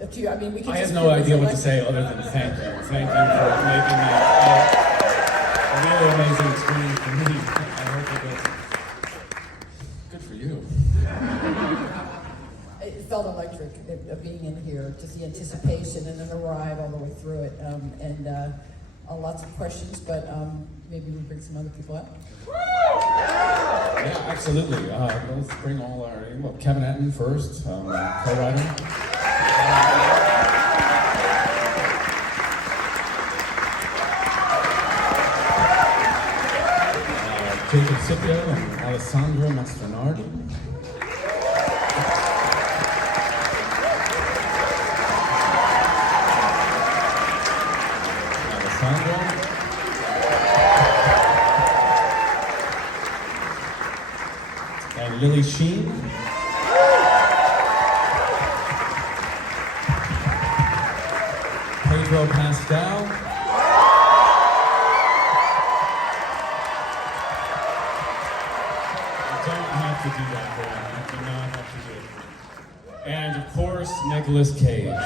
to, I mean, we can I just have no feel idea this what to say other than thank you. Thank you for making that a really amazing experience for me. I hope it was good for you. It felt electric being in here, just the anticipation and then the ride all the way through it, and lots of questions, but maybe we bring some other people out. Yeah, absolutely. Let's bring all our, Kevin Etten first, co-writer. Jacob Scipio and Alessandro Mastronardi. And Lily Sheen. Pedro Pascal. You don't have to do that, Pedro. You do not have to do it. And of course, Nicolas Cage.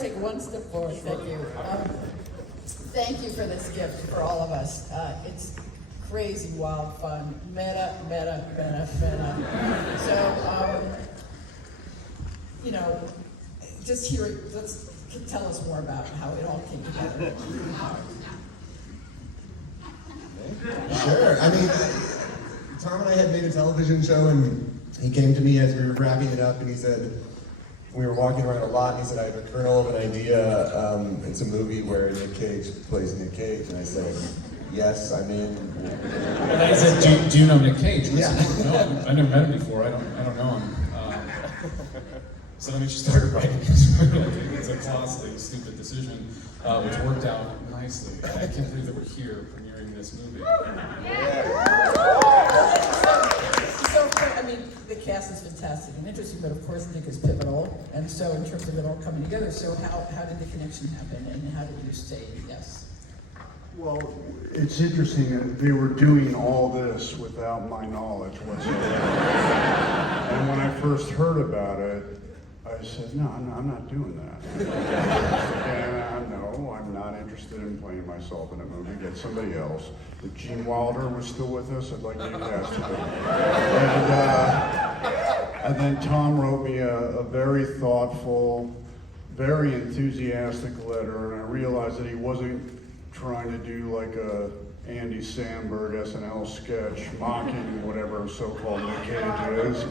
Take one step forward. Thank you. Thank you for this gift for all of us. It's crazy, wild fun. Meta. So, just hear. Tell us more about how it all came together. Sure. I mean, Tom and I had made a television show, and he came to me as we were wrapping it up, and he said. We were walking around a lot, and he said, I have a kernel of an idea. It's a movie where Nick Cage plays Nick Cage. And I said, yes, I'm in. And I said, do you know Nick Cage? Yeah. No, I never met him before. I don't know him. So then we just started writing this movie. It's a costly, stupid decision, which worked out nicely. I can't believe that we're here premiering this movie. So, I mean, the cast is fantastic and interesting, but of course Nick is pivotal. And so in terms of it all coming together, so how did the connection happen and how did you say yes? Well, it's interesting that they were doing all this without my knowledge whatsoever. And when I first heard about it, I said, no, I'm not doing that. And no, I'm not interested in playing myself in a movie. Get somebody else. If Gene Wilder was still with us, I'd like to cast him. And then Tom wrote me a very thoughtful, very enthusiastic letter, and I realized that he wasn't trying to do like a Andy Samberg SNL sketch mocking whatever so-called Nick Cage is,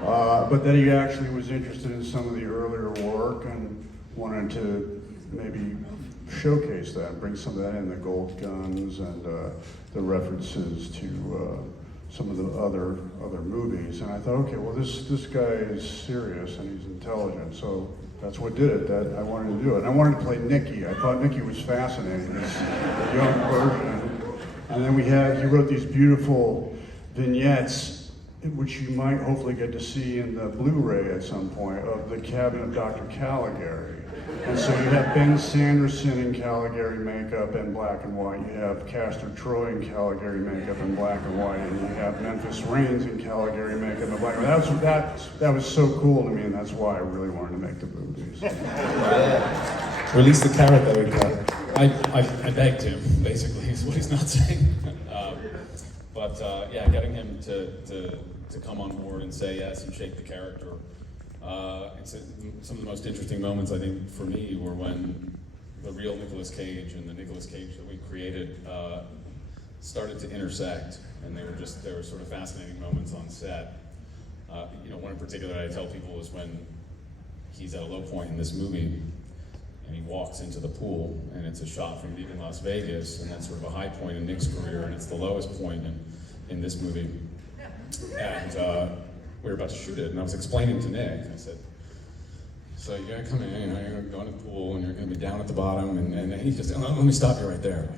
but that he actually was interested in some of the earlier work and wanted to maybe showcase that, bring some of that in, the gold guns and the references to some of the other movies. And I thought, okay, well this guy is serious and he's intelligent, so that's what did it. That I wanted to do it. And I wanted to play Nicky. I thought Nicky was fascinating, this young version. And then he wrote these beautiful vignettes, which you might hopefully get to see in the Blu-ray at some point, of the cabin of Dr. Caligari. And so you have Ben Sanderson in Caligari makeup and black and white. You have Castor Troy in Caligari makeup and black and white. And you have Memphis Reigns in Caligari makeup and black and white. That was so cool to me, and that's why I really wanted to make the movies. Release the carrot that we got. I begged him, basically, is what he's not saying. But getting him to come on board and say yes and shape the character. Some of the most interesting moments, I think, for me were when the real Nicolas Cage and the Nicolas Cage that we created started to intersect, and they were sort of fascinating moments on set. One in particular I tell people is when he's at a low point in this movie, and he walks into the pool, and it's a shot from Leaving Las Vegas, and that's sort of a high point in Nick's career, and it's the lowest point in this movie. And we were about to shoot it, and I was explaining to Nick, I said, so you're gonna come in, you're gonna go in the pool, and you're gonna be down at the bottom, and he just, let me stop you right there.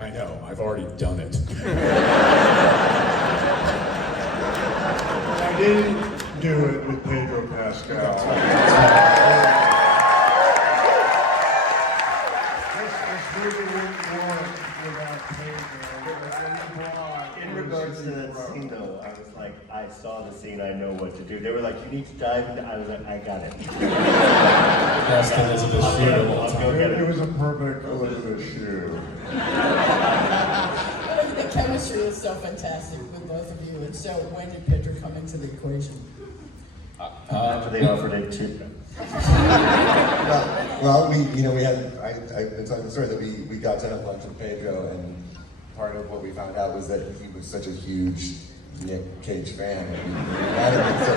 I know, I've already done it. I didn't do it with Pedro Pascal. movie wouldn't work without Pedro. In regards to that scene though, I was like, I saw the scene, I know what to do. They were like, you need to dive into, I was like, I got it. Best Elizabeth Shue of all I'll time. go get It it. was a perfect Elizabeth Shue. The chemistry is so fantastic with both of you, and so when did Pedro come into the equation? After they offered it to Well, we had, I've been telling the story that we got to have lunch with Pedro, and part of what we found out was that he was such a huge Nick Cage fan, and we had him, so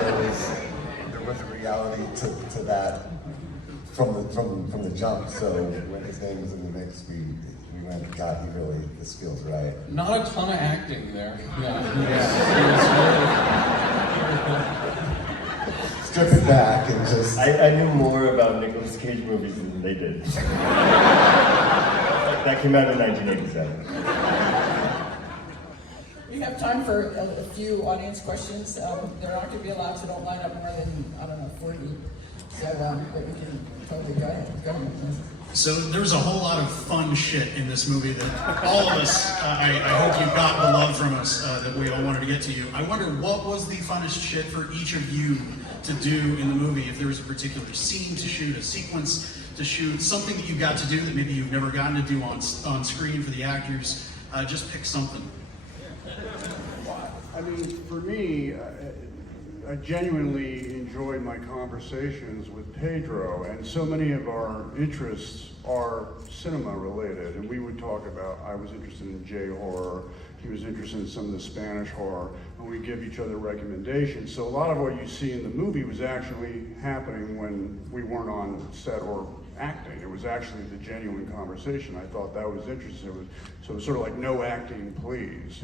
there was a reality to that from the jump. So when his name was in the mix, we went, God, the skill's right. Not a ton of acting there. Strip it back and just... I knew more about Nicolas Cage movies than they did. That came out in 1987. We have time for a few audience questions. They're not going to be allowed, so don't line up more than, 40. So, but we can totally go ahead. Go ahead. So there's a whole lot of fun shit in this movie that all of us, I hope you got the love from us that we all wanted to get to you. I wonder what was the funnest shit for each of you to do in the movie, if there was a particular scene to shoot, a sequence to shoot, something that you got to do that maybe you've never gotten to do on screen for the actors. Just pick something. I mean, for me, I genuinely enjoyed my conversations with Pedro, and so many of our interests are cinema related, and we would talk about, I was interested in J-horror, he was interested in some of the Spanish horror, and we give each other recommendations. So a lot of what you see in the movie was actually happening when we weren't on set or acting. It was actually the genuine conversation. I thought that was interesting. So it was sort of like no acting, please,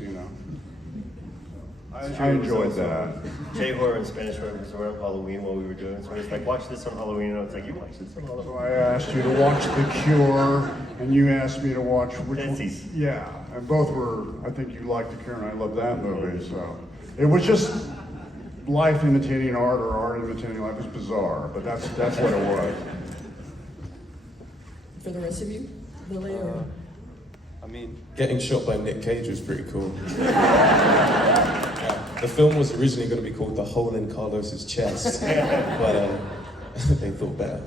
I enjoyed that. J-horror and Spanish horror was around Halloween while we were doing it. So it's like, watch this on Halloween, and I was like, you watch this on Halloween. So I asked you to watch The Cure, and you asked me to watch which one? Fancies. Yeah, and both were, I think you liked The Cure, and I loved that movie, so. It was just life imitating art, or art imitating life. It was bizarre, but that's what it was. For the rest of you, Lily or? I mean, getting shot by Nick Cage was pretty cool. The film was originally going to be called The Hole in Carlos's Chest, but they thought better.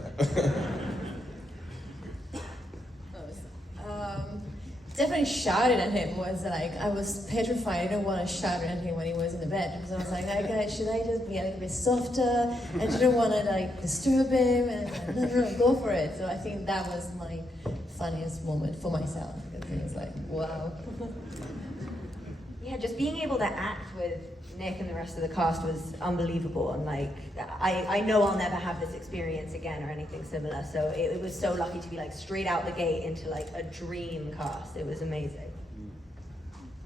Definitely shouted at him was like, I was petrified. I didn't want to shout at him when he was in the bed. Because I was like, okay, should I just be a little bit softer? I didn't want to disturb him, and no, go for it. So I think that was my funniest moment for myself. Because it was like, wow. Yeah, just being able to act with Nick and the rest of the cast was unbelievable, and I know I'll never have this experience again or anything similar, so it was so lucky to be straight out the gate into a dream cast. It was amazing.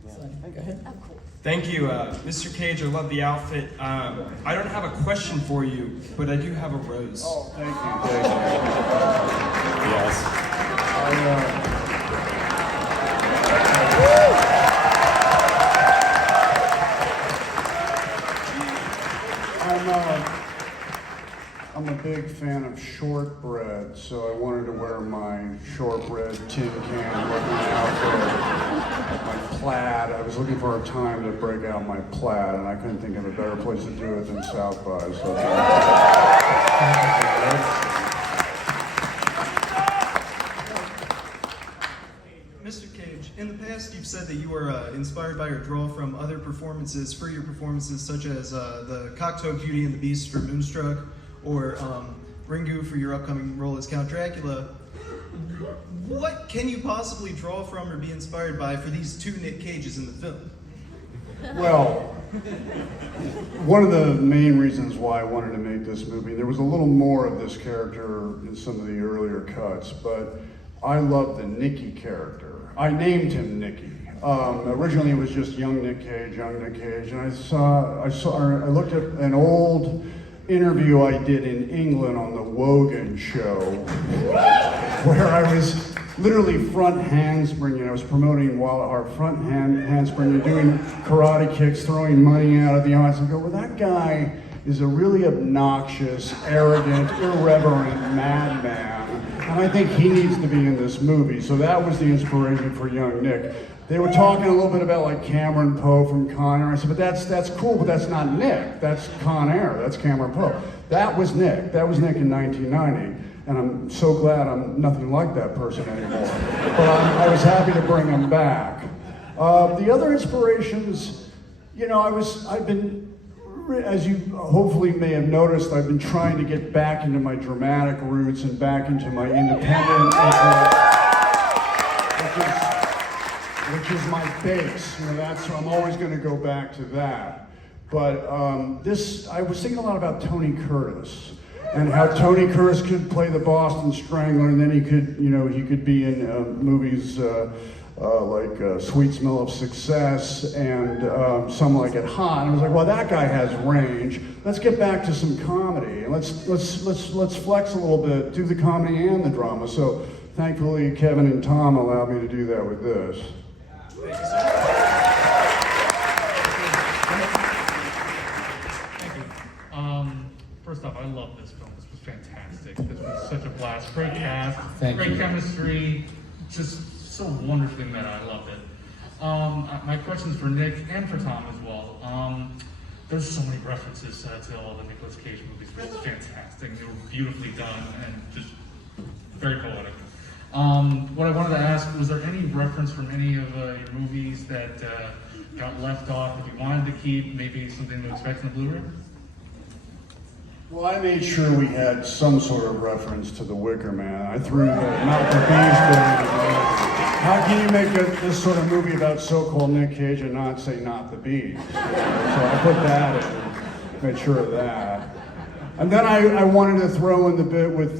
Go ahead. Oh, cool. Thank you, Mr. Cage. I love the outfit. I don't have a question for you, but I do have a rose. Oh, thank you. Yes. I'm a big fan of shortbread, so I wanted to wear my shortbread tin can looking outfit, my plaid. I was looking for a time to break out my plaid, and I couldn't think of a better place to do it than South by. So Mr. Cage, in the past you've said that you were inspired by or draw from other performances for your performances, such as the Cocteau Beauty and the Beast for Moonstruck, or Ringu for your upcoming role as Count Dracula. What can you possibly draw from or be inspired by for these two Nick Cages in the film? Well, one of the main reasons why I wanted to make this movie, there was a little more of this character in some of the earlier cuts, but I love the Nicky character. I named him Nicky. Originally it was just young Nick Cage, and I looked at an old interview I did in England on the Wogan show, where I was literally front handspringing. I was promoting Wild Heart front handspringing, doing karate kicks, throwing money out of the audience. I go, well, that guy is a really obnoxious, arrogant, irreverent madman. And I think he needs to be in this movie. So that was the inspiration for young Nick. They were talking a little bit about like Cameron Poe from Con Air. I said, but that's cool, but that's not Nick. That's Con Air. That's Cameron Poe. That was Nick. That was Nick in 1990. And I'm so glad I'm nothing like that person anymore. But I was happy to bring him back. The other inspirations, you know, I've been, as you hopefully may have noticed, I've been trying to get back into my dramatic roots and back into my independent, which is my base. You know, I'm always going to go back to that. But I was thinking a lot about Tony Curtis and how Tony Curtis could play the Boston Strangler, and then he could be in movies like Sweet Smell of Success and Some Like It Hot. And I was like, well, that guy has range. Let's get back to some comedy, and let's flex a little bit, do the comedy and the drama. So thankfully, Kevin and Tom allowed me to do that with this. Thank you. First off, I love this film. This was fantastic. This was such a blast. Great cast, great chemistry, just so wonderfully meta. I loved it. My question's for Nick and for Tom as well. There's so many references to all the Nicolas Cage movies, which is fantastic. They were beautifully done and just very poetic. What I wanted to ask, was there any reference from any of your movies that got left off that you wanted to keep, maybe something to expect in the Blu-ray? Well, I made sure we had some sort of reference to The Wicker Man. I threw the Not the Beast in. How can you make this sort of movie about so-called Nick Cage and not say Not the Beast? So I put that in, made sure of that. And then I wanted to throw in the bit with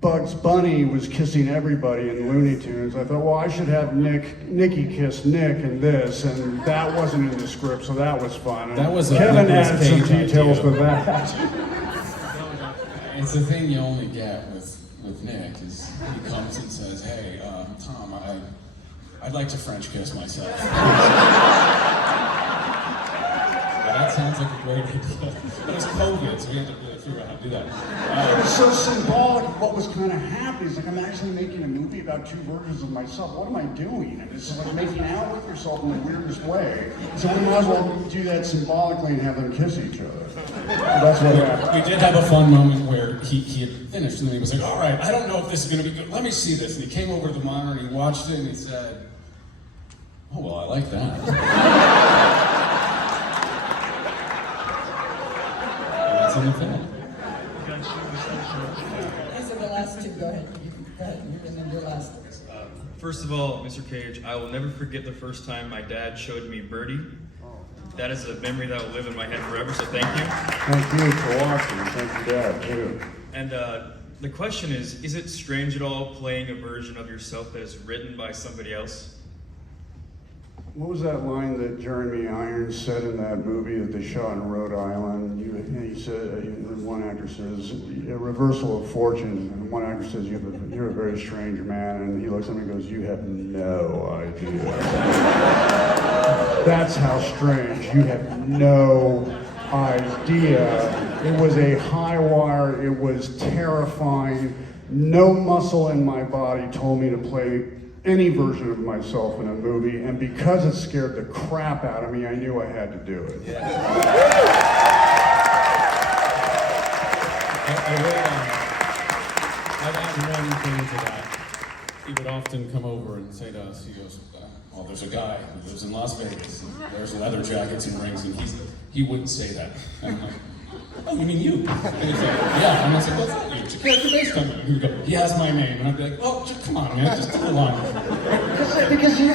Bugs Bunny was kissing everybody in Looney Tunes. I thought, well, I should have Nicky kiss Nick in this, and that wasn't in the script, so that was fun. And That was a Kevin Nicolas added some Cage details idea. to that. It's the thing you only get with Nick is he comes and says, hey, Tom, I'd like to French kiss myself. That sounds like a great idea. But it's COVID, so we had to figure out how to do that. It was so symbolic of what was kind of happening. It's like I'm actually making a movie about two versions of myself. What am I doing? And it's like making out with yourself in the weirdest way. So we might as well do that symbolically and have them kiss each other. That's what happened. We did have a fun moment where he had finished and he was like, all right, I don't know if this is going to be good. Let me see this. And he came over to the monitor and he watched it and he said, oh, well, I like that. In the film. These are the last two. Go ahead. Go ahead. And then your last. First of all, Mr. Cage, I will never forget the first time my dad showed me Birdie. That is a memory that will live in my head forever, so thank you. Thank you for watching. Thank you, Dad, too. And the question is it strange at all playing a version of yourself that is written by somebody else? What was that line that Jeremy Irons said in that movie that they shot in Rhode Island? He said, one actor says, a reversal of fortune. And one actor says, you're a very strange man. And he looks at me and goes, you have no idea. That's how strange. You have no idea. It was a high wire. It was terrifying. No muscle in my body told me to play any version of myself in a movie, and because it scared the crap out of me, I knew I had to do it. Yeah. I'd add one thing to that. He would often come over and say to us, he goes, well, there's a guy who lives in Las Vegas, and there's leather jackets and rings, and he wouldn't say that. And I'm like, oh, you mean you? And he'd say, yeah. And I said, what's that? It's a character based on me. He would go, he has my name. And I'd be like, oh, come on, man, just do the line. Because you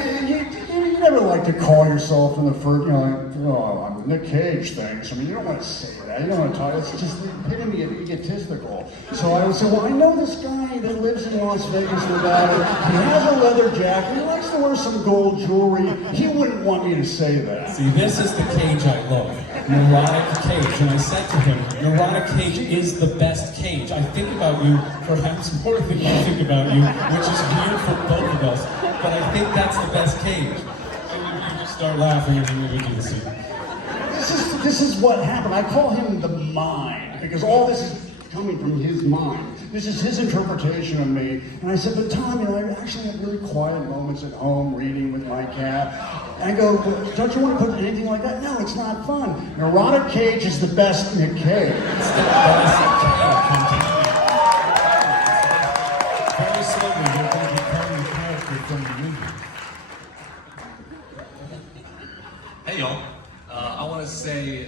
never like to call yourself in the first, I'm Nick Cage things. I mean, you don't want to say that. You don't want to talk. It's just epitome of egotistical. So I would say, well, I know this guy that lives in Las Vegas, Nevada. He has a leather jacket. He likes to wear some gold jewelry. He wouldn't want me to say that. See, this is the Cage I love. Neurotic Cage. And I said to him, Neurotic Cage is the best Cage. I think about you perhaps more than you think about you, which is weird for both of us. But I think that's the best Cage. And you just start laughing and then we do the scene. This is this is what happened. I call him the mind, because all this is coming from his mind. This is his interpretation of me. And I said, but Tom, I actually have really quiet moments at home reading with my cat. And I go, but don't you want to put anything like that? No, it's not fun. Neurotic Cage is the best Nick Cage. Very slowly, you're going to become the character from the movie. Hey y'all, I want to say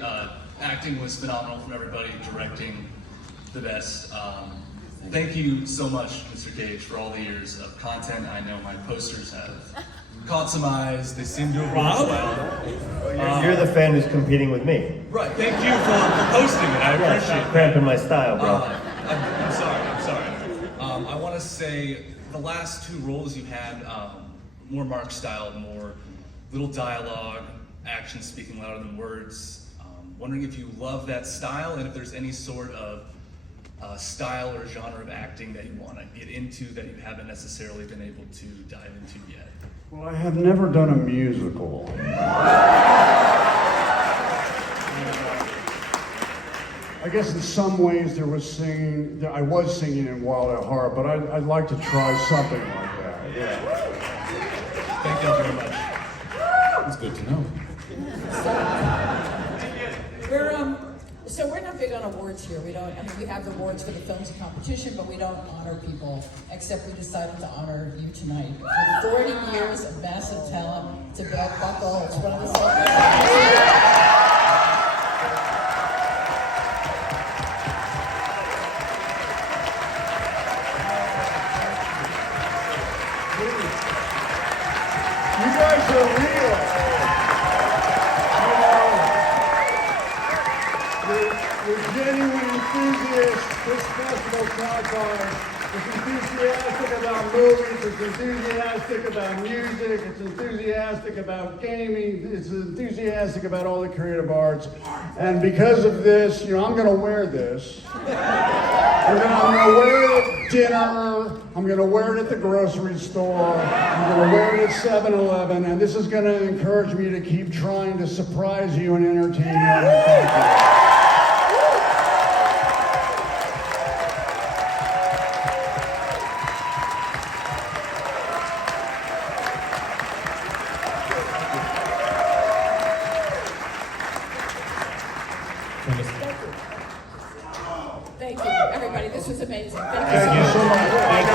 acting was phenomenal from everybody, directing the best. Thank you so much, Mr. Cage, for all the years of content. I know my posters have caught some eyes. They seem to have worked well. You're the fan who's competing with me. Right, thank you for posting it. I appreciate it. Cramping my style, bro. I'm sorry. I want to say the last two roles you had, more Mark style, more little dialogue, action speaking louder than words. Wondering if you love that style and if there's any sort of style or genre of acting that you want to get into that you haven't necessarily been able to dive into yet. Well, I have never done a musical. I guess in some ways I was singing in Wild at Heart, but I'd like to try something like that. Yeah. Thank you very much. It's good to know. We're not big on awards here. We have the awards for the films in competition, but we don't honor people, except we decided to honor you tonight. For 40 years of massive talent to Bill Buckle, it's one of the celebrations. You guys are real. You're genuine enthusiasts. This festival counts It's enthusiastic about movies, it's enthusiastic about music, it's enthusiastic about gaming, it's enthusiastic about all the creative arts. And because of this, I'm gonna wear this. I'm gonna wear it at dinner, I'm gonna wear it at the grocery store, I'm gonna wear it at 7-Eleven, and this is gonna encourage me to keep trying to surprise you and entertain you. And I thank you. Thank you, everybody. This was amazing. Thank you so much.